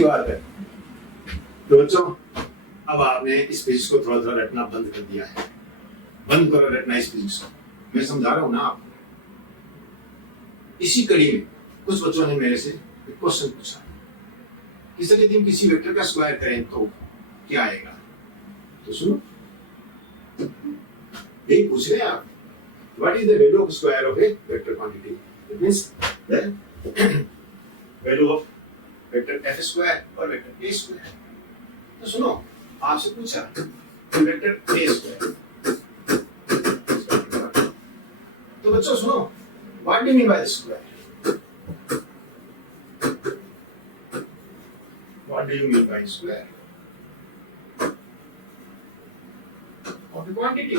अच्छी बात है। तो बच्चों अब आपने इस फिजिक्स को थोड़ा थोड़ा रटना बंद कर दिया है। बंद करो रटना इस फिजिक्स को, मैं समझा रहा हूं ना आपको। इसी कड़ी में कुछ बच्चों ने मेरे से एक क्वेश्चन पूछा कि यदि हम किसी वेक्टर का स्क्वायर करें तो क्या आएगा। तो सुनो, यही पूछ रहे हैं आप, what is the value of square of A vector quantity. It means the value of vector F square और वेक्टर ए स्क्वायर। तो सुनो, आपसे पूछा कि वेक्टर ए स्क्वायर, तो बच्चों सुनो, what do you mean by square. What do you mean by square of the quantity?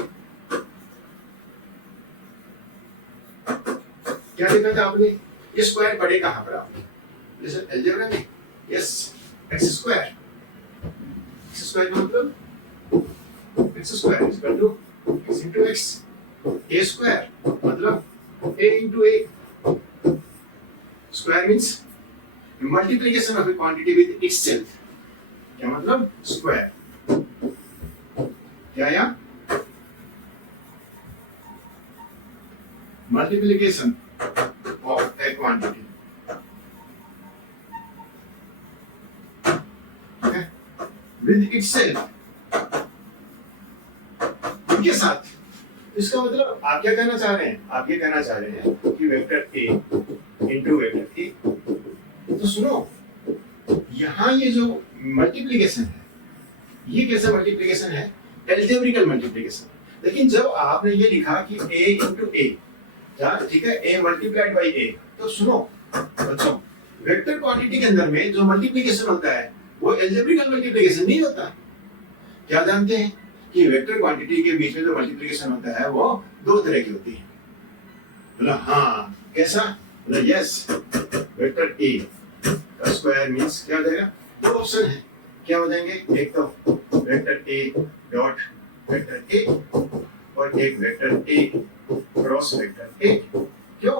क्या देखा था आपने? ये स्क्वायर पढ़े कहाँ पर आपने? जैसे अलजेब्रा में, yes, x square. X square का मतलब x square is equal to x into x. A square मतलब a into a. Square means multiplication of a quantity with itself। क्या मतलब? स्क्वायर। क्या या multiplication of a quantity with itself, इनके साथ। इसका मतलब आप क्या कहना चाह रहे हैं? आप ये कहना चाह रहे हैं कि vector A into vector A. तो सुनो, यहां ये जो मल्टीप्लिकेशन है, ये कैसा मल्टीप्लिकेशन है? Algebraical multiplication. लेकिन जब आपने ये लिखा कि a इंटू ए, ठीक है, a मल्टीप्लाइड बाई a, तो सुनो बच्चों, वेक्टर क्वांटिटी के अंदर में जो मल्टीप्लिकेशन होता है वो एल्जेब्रिकल मल्टीप्लिकेशन नहीं होता। क्या जानते हैं कि वेक्टर क्वांटिटी के बीच में जो मल्टीप्लिकेशन होता है वो दो तरह की होती है। बोला हाँ, कैसा? बोला यस, वेक्टर ए का स्क्वायर मींस क्या हो जाएगा? दो ऑप्शन है, क्या हो जाएंगे? एक तो vector A dot vector A और एक vector A cross vector A. क्यों?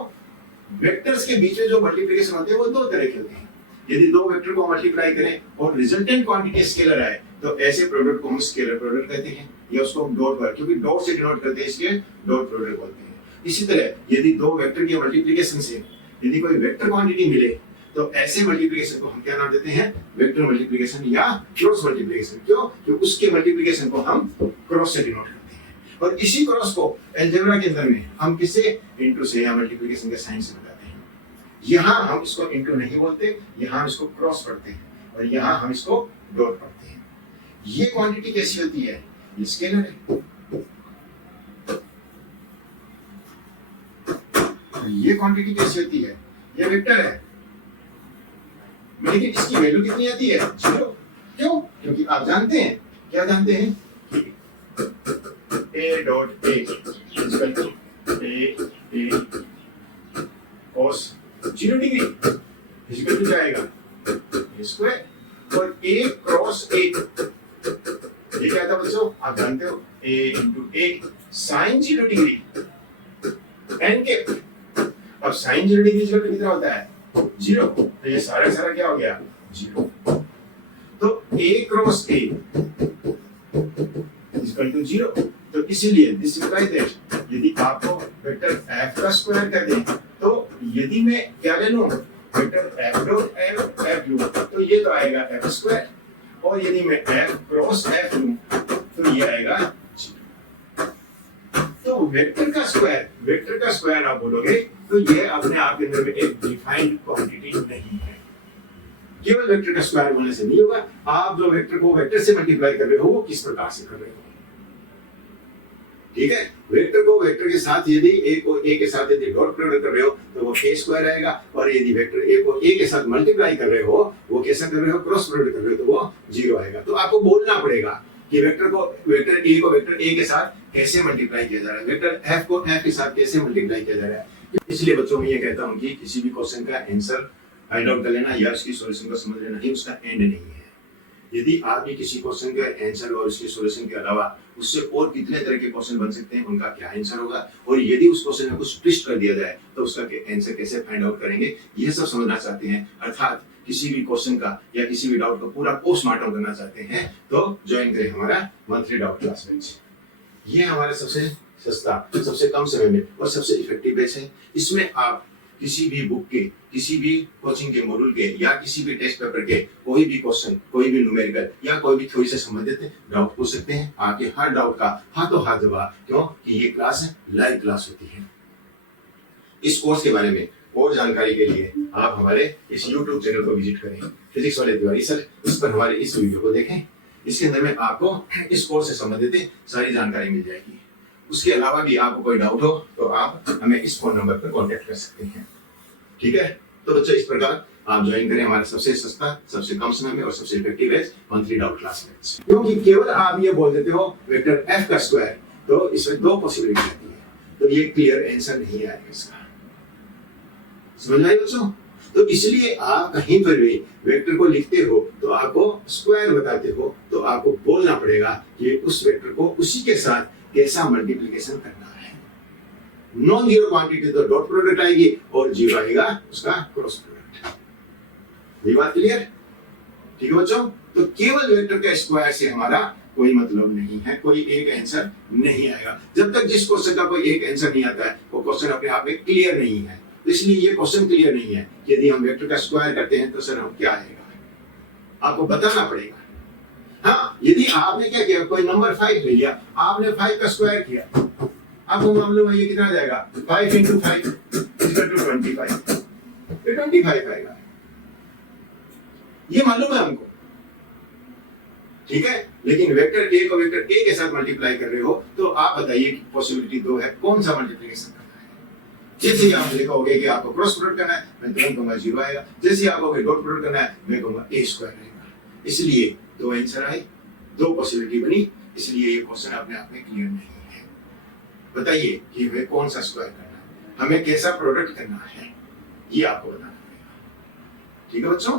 वेक्टर्स के बीच में जो मल्टीप्लिकेशन होते हैं वो दो तरह के होते हैं। यदि दो वेक्टर को मल्टीप्लाई करें और रिजल्टेंट क्वांटिटी स्केलर आए तो ऐसे प्रोडक्ट को हम स्केलर प्रोडक्ट कहते हैं, या उसको हम डॉट पर, क्योंकि डॉट से डिनोट करते हैं इसलिए डॉट प्रोडक्ट बोलते हैं। इसी तरह यदि दो वेक्टर के मल्टीप्लिकेशन से यदि कोई वेक्टर क्वांटिटी मिले तो ऐसे मल्टीप्लिकेशन को हम क्या नाम देते हैं? वेक्टर मल्टीप्लिकेशन या क्रॉस मल्टीप्लिकेशन। क्यों? क्योंकि उसके मल्टीप्लिकेशन को हम क्रॉस से डिनोट करते हैं। और इसी क्रॉस को अलजेब्रा के अंदर में हम किससे? इनटू से या मल्टीप्लिकेशन के साइन से बताते हैं। यहाँ हम इसको इनटू नहीं बोलते, यहाँ हम इसको क्रॉस पढ़ते हैं और यहाँ हम इसको डॉट पढ़ते हैं। ये क्वांटिटी कैसी होती है? ये स्केलर है। ये क्वांटिटी कैसी होती है? ये वेक्टर है, लेकिन इसकी वैल्यू कितनी आती है? 0। क्यों? क्योंकि आप जानते हैं, क्या जानते हैं कि a dot a equal to a cos 0 degree equal to जाएगा a स्क्वायर और a क्रॉस a। ये क्या था बच्चों? आप जानते हो a into a sine 0 degree n के। अब साइन 0 डिग्री इक्वल टू कितना होता है? 0। तो ये सारा सारा क्या हो गया? 0। तो a cross a equal to 0। तो इसीलिए दिस इंप्लाइज दैट यदि आपको वेक्टर f का स्क्वायर कर दें तो यदि मैं क्या ले लूं? वेक्टर f डॉट f लूं तो ये तो आएगा f स्क्वायर, और यदि मैं f क्रॉस f लूं तो ये आएगा 0। तो वेक्टर का स्क्वायर आप बोलोगे तो ये अपने आप के अंदर में एक डिफाइंड क्वांटिटी नहीं है। केवल वेक्टर का स्क्वायर होने से नहीं होगा। आप जो वेक्टर को वेक्टर से मल्टीप्लाई कर रहे हो वो किस प्रकार से कर रहे हो, ठीक है? वेक्टर को वेक्टर के साथ यदि ए को ए के साथ यदि डॉट प्रोडक्ट कर रहे हो तो वो ए स्क्वायर आएगा, और यदि वेक्टर ए को ए के साथ मल्टीप्लाई कर रहे हो, वो कैसा कर रहे हो? क्रॉस प्रोडक्ट कर रहे हो, तो वो 0 आएगा। तो आपको बोलना पड़ेगा कि वेक्टर को वेक्टर ए के साथ कैसे मल्टीप्लाई किया जा रहा है, वेक्टर एफ को एफ के साथ कैसे मल्टीप्लाई किया जा रहा है। इसलिए बच्चों में ये कहता हूं कि किसी भी क्वेश्चन का आंसर फाइंड आउट कर लेना या उसकी सॉल्यूशन को समझ लेना ही उसका एंड नहीं है। यदि आप ये किसी क्वेश्चन का आंसर और उसके सॉल्यूशन के अलावा उससे और कितने तरह के क्वेश्चन बन सकते हैं, उनका क्या आंसर होगा, और यदि उस क्वेश्चन में कुछ ट्विस्ट कर दिया जाए तो उसका आंसर कैसे फाइंड आउट करेंगे, ये सब समझना चाहते हैं। अर्थात किसी भी क्वेश्चन का या किसी भी डाउट का पूरा पोस्टमार्टम करना चाहते हैं तो ज्वाइन करें हमारा मंथली डाउट क्लास बैच। ये हमारा सबसे सस्ता, सबसे कम समय में और सबसे इफेक्टिव बैच है। इसमें आप किसी भी बुक के, किसी भी कोचिंग के मॉड्यूल के या किसी भी टेस्ट पेपर के कोई भी क्वेश्चन, कोई भी न्यूमेरिकल या कोई भी थ्योरी से संबंधित डाउट पूछ सकते हैं। आपके हर डाउट का हाथों हाथ जवाब, क्यों कि ये क्लास लाइव क्लास होती है। इस कोर्स के बारे में और जानकारी के लिए आप हमारे इस YouTube चैनल को विजिट करें, फिजिक्स वाले तिवारी सर। इस पर हमारे इस वीडियो को देखें। इसके अंदर में आपको इस कोर्स से संबंधित सारी जानकारी मिल जाएगी। उसके अलावा भी आपको कोई डाउट हो तो आप हमें इस फोन नंबर पर कांटेक्ट कर सकते हैं। ठीक है, तो बच्चों इस प्रकार आप ज्वाइन करें हमारा सबसे सस्ता, सबसे कम समय में और सबसे effective batch monthly doubt class batch. क्योंकि केवल आप ये बोल देते हो वेक्टर f का स्क्वायर, तो इसमें दो पॉसिबिलिटी आती है, तो ये क्लियर आंसर नहीं आएगा इसका। समझ आए बच्चों? तो इसलिए आप कहीं पर भी वेक्टर को लिखते हो तो आपको स्क्वायर बताते हो तो आपको बोलना पड़ेगा कि उस वेक्टर को उसी के साथ कैसा मल्टीप्लिकेशन करना है। नॉन जीरो क्वांटिटी तो डॉट प्रोडक्ट आएगी और जीरो आएगा उसका क्रॉस प्रोडक्ट। ये बात क्लियर? ठीक है बच्चों? तो केवल वेक्टर के स्क्वायर से हमारा कोई मतलब नहीं है, कोई एक आंसर नहीं आएगा। जब तक जिस क्वेश्चन का कोई एक आंसर नहीं आता है वो क्वेश्चन अपने आप में क्लियर नहीं है। इसलिए ये क्वेश्चन क्लियर नहीं है। यदि हम वेक्टर का स्क्वायर करते हैं तो सर हम क्या आएगा आपको बताना पड़ेगा। हाँ, यदि आपने क्या किया, कोई नंबर 5 ले लिया, आपने 5 का स्क्वायर किया, आपको मालूम है ये कितना जाएगा, 5 into 5 इक्वल टू 25, ये 25 आएगा, ये मालूम है हमको। ठीक है, लेकिन वेक्टर ए को वेक्टर ए के साथ मल्टीप्लाई कर रहे हो तो आप बताइए कि पॉसिबिलिटी 2 है, कौन सा मल्टीप्लिकेशन करना है। जैसे ही आप लिखोगे कि आपको क्रॉस प्रोडक्ट करना है, मैं तुरंत कहूंगा 0 आएगा। जैसे ही आपको डॉट प्रोडक्ट करना है, मैं कहूंगा a स्क्वायर रहेगा। इसलिए दो आंसर आए, दो पॉसिबिलिटी बनी, इसलिए ये क्वेश्चन अपने आप में क्लियर नहीं है। बताइए कि हमें कौन सा स्क्वायर करना है, हमें कैसा प्रोडक्ट करना है, ये आपको बताना पड़ेगा। ठीक है बच्चों?